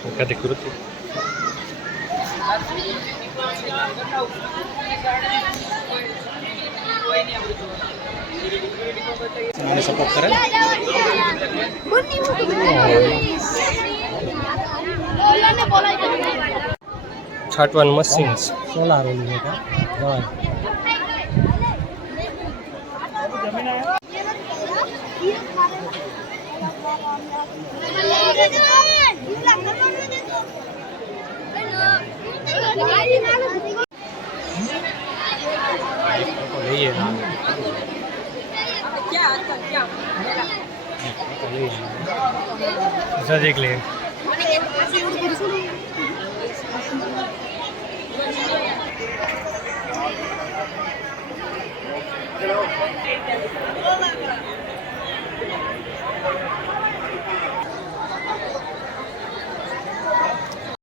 કદી કૃતિ મને સપોર્ટ કરે છાંટવાનું મશીન સોલાર ઓલું છે લઈએ સજીક લે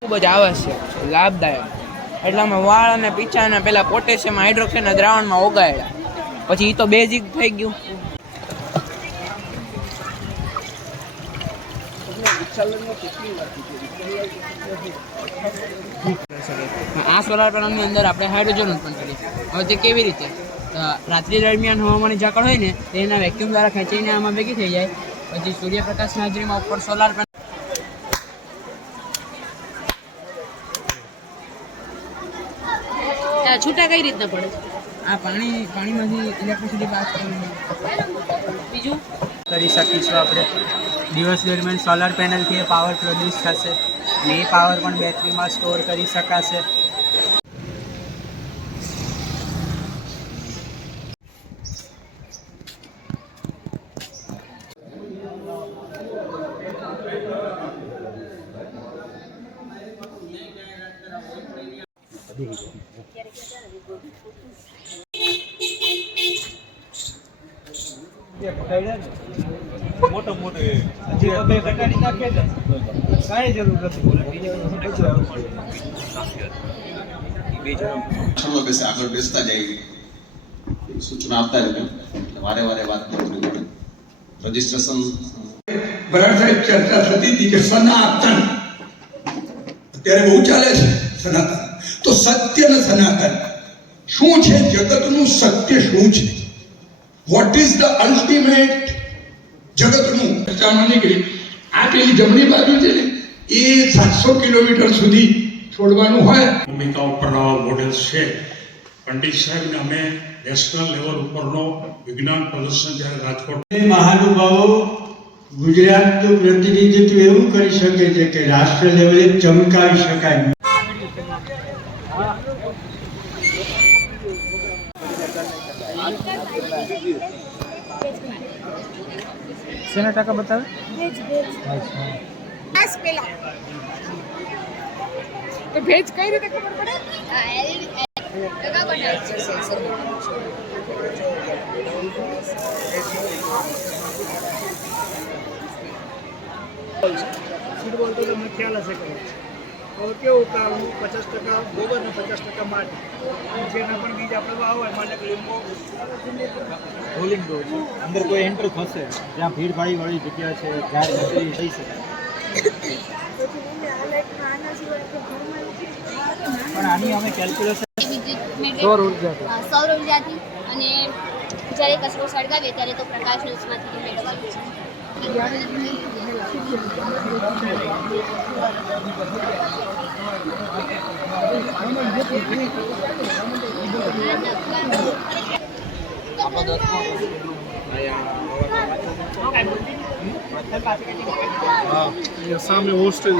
ખૂબ જ આવશ્યક છે, લાભદાયક. એટલામાં વાળ અને પીછાને પેલા પોટેશિયમ હાઇડ્રોક્સાઇડના દ્રાવણમાં ઓગાળ્યા, પછી એ તો બેઝિક થઈ ગયું. આ સોલાર પેનલની અંદર આપણે હાઇડ્રોજન ઉત્પન્ન કરીએ. હવે તે કેવી રીતે? રાત્રિ દરમિયાન હવામાનની ઝાકળ હોય ને તે એના વેક્યુમ દ્વારા ખેંચીને આમાં ભેગી થઈ જાય. પછી સૂર્યપ્રકાશની હાજરીમાં ઉપર સોલાર પેનલ છૂટા કઈ રીતના પડે છે? આ પાણીમાંથી ઇલેક્ટ્રિસિટી પાસ કરીને બીજું કરી શકીશું આપણે. દિવસ દરમિયાન સોલાર પેનલથી એ પાવર પ્રોડ્યુસ થશે અને એ પાવર પણ બેટરીમાં સ્ટોર કરી શકાશે. મોટો મોટો ઘટાડી નાખે ને કાંઈ જરૂર નથી. આગળ બેસતા જાય સૂચના આપતા રહે વારે વારે વાત કરવી પડે. રજીસ્ટ્રેશન બરાબર સાહેબ ચર્ચા થતી હતી કે સનાતન અત્યારે બહુ ચાલે છે. સનાતન તો સત્ય ને સનાતન શું છે? જગતનું સત્ય શું છે? વોટ ઇઝ ધ અલ્ટિમેટ જગતનું ચર્ચામાં નીકળી. આ પેલી જમણી બાજુ છે ને એ 700 કિલોમીટર સુધી છોડવાનું હોય. ભૂમિકા ઉપરના મોડેલ્સ છે. પંડિત સાહેબને અમે નેશનલ લેવલ ઉપરનો વિજ્ઞાન પ્રદર્શન જ્યારે રાજકોટ મહાનુભાવો ગુજરાતનું પ્રતિનિધિત્વ એવું કરી શકે છે કે રાષ્ટ્ર લેવલે ચમકાવી શકાય. શેના ટકા બતાવે? તો ભેજ કઈ રીતે ખબર પડે? ફૂટબોલ તો તમને ખ્યાલ હશે કે હવે કેવું કે 50% ગોબર ને 50% માટી જેના પણ બીજ આપણે વાવવા માટે લીંબો રોલિંગ ડોર છે. અંદર કોઈ એન્ટર થશે જ્યાં ભીડભાડી વાળી જગ્યા છે જ્યાં નકરી થઈ શકે. પણ આની અમે કેલ્ક્યુલેશન સૌર ઉર્જાથી અને જ્યારે કચરો સળગાવીએ ત્યારે તો પ્રકાશ ઉષ્માથી મેળવવાનું છે. સામે હોસ્ટેલ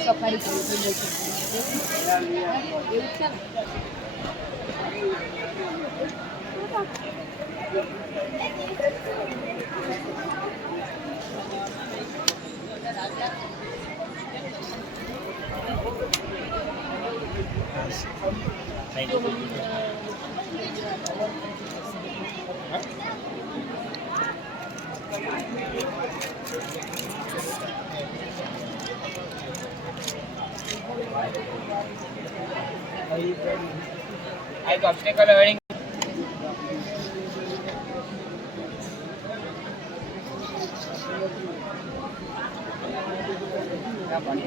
સફારી કરી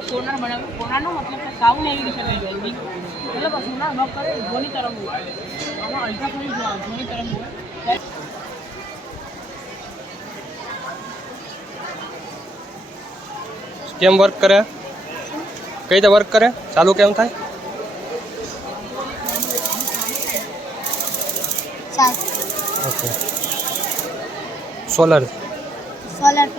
સોનાર બનાવે સોનારનો મતલબ સાઉન્ડ એવી રીતે થઈ જાય મતલબ સોનાર ન કરે ધોની તરફ હોય આમાં અલ્ટ્રાસોનિક ધોની તરફ હોય કેમ વર્ક કરે કઈ રીતે વર્ક કરે ચાલુ કેમ થાય ઓકે સોલર સોલર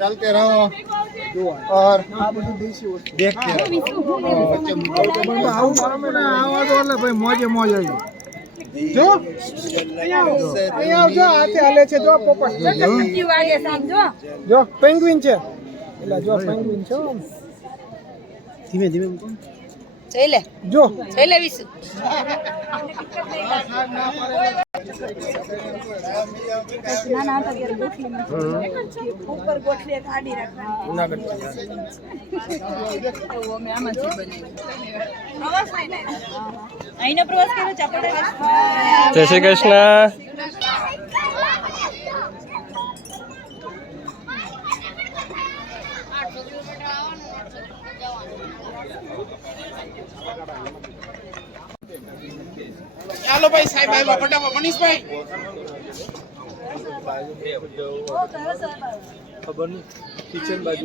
चलते रहो और देखते रहो મોજે મોજ જો અહીંયા આવજો હાથે હાલે છે જો પોપટ જો પેંગ્વિન છે એટલે જો પેંગ્વિન છે ધીમે ધીમે જઈ લે જો જઈ લે વિશુ ના ના તો ઘેર ગોઠલી ઉપર ગોઠલી એક આડી રાખવાની અમે આમાંથી બનાવી પ્રવાસ અહીંનો પ્રવાસ કેવો ચાપડા જય શ્રી કૃષ્ણ ચાલો ભાઈ સાહેબ આવ્યા ફટાફટ મનીષભાઈ ખબર નહીં કિચન બાજુ